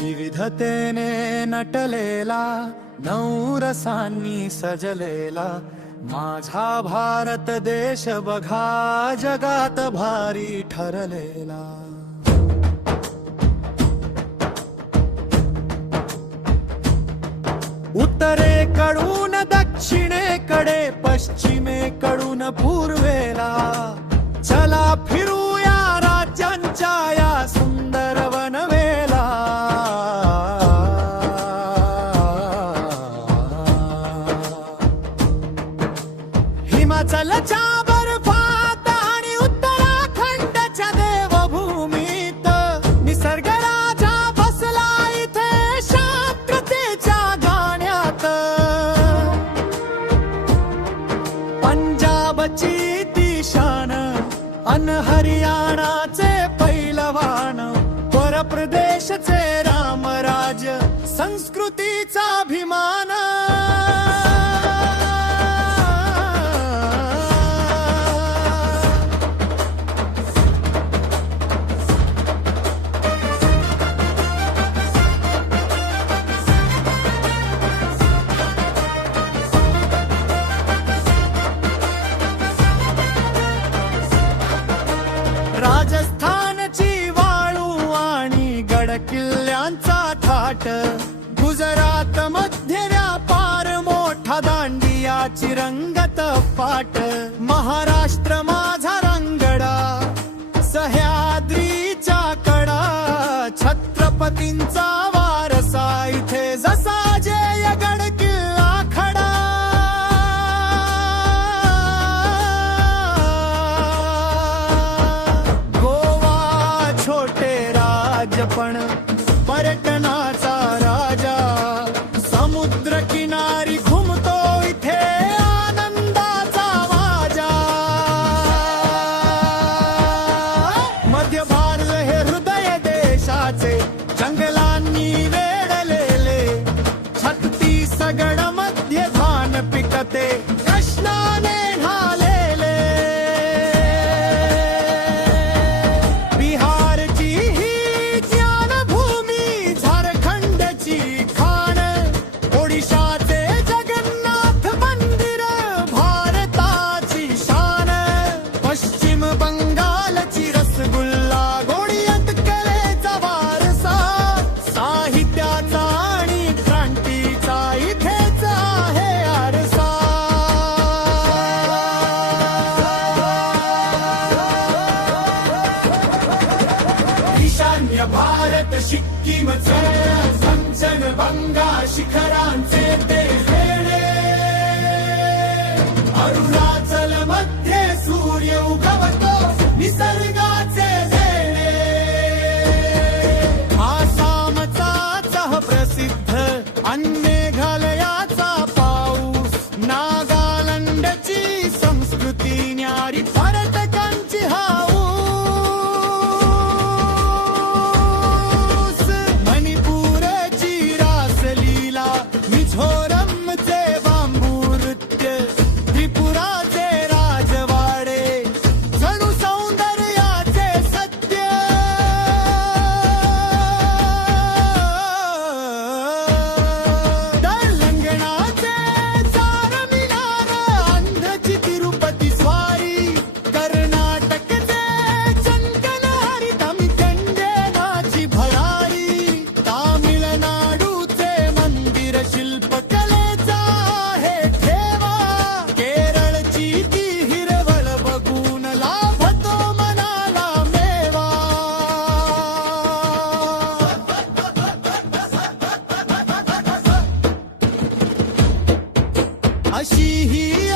विविधतेने नटलेला नवरसांनी सजलेला माझा भारत देश बघा जगात भारी ठरलेला। उत्तरेकडून दक्षिणेकडे पश्चिमेकडून पूर्वेला चला फिरूया राज्यांच्या या सुंदर वनवेला। हिमाचलच्या बर्फात आणि उत्तराखंडच्या देवभूमीत निसर्ग राजा बसला इथे शांततेच्या गाण्यात। पंजाबची ती शान अन हरियाणाचे पैलवान पर प्रदेशचे रामराज संस्कृतीचा अभिमान। राजस्थानची वाळू आणि गड किल्ल्यांचा थाट, गुजरात मध्ये व्यापार मोठा दांडियाची रंगत पाट। महाराष्ट्र माझा रंगडा सह्याद्रीच्या कडा, छत्रपतींचा वारसा इथे जसा जयगड किल्ला खडा। पण पर्यटनाचा राजा समुद्र किनारी घुमतो इथे आनंदाचा वाजा। मध्य भारत हे हृदय देशाचे जंगलांनी वेढलेले, छत्तीसगड मध्ये धान पिकते कृष्णाने न्हालेले। बिहारची ईशान्य भारत सिक्कीमचे कंचन भंगा शिखरांचे ते लेणे, अरुणाचल मध्ये सूर्य उगवतो निसर्गाचे देणे। आसामचा चह प्रसिद्ध आणि मेघालयाचा पाऊस, नागालँडची संस्कृती न्यारी पर्यटकांची हाऊस। मिझोरमचे बांबू नृत्य, त्रिपुराचे राजवाडे जणू सौंदर्याचे सत्य। तेलंगणाचे चारमिनार, आंध्रची तिरुपती स्वारी, कर्नाटकचे चंदनहरी तमिळनाची भरारी, तामिळनाडूचे मंदिर शिल्पकलेचा आहे ठेवा, केरळची ती हिरवळ बघून लाभतो मनाला मेवा। अशी ही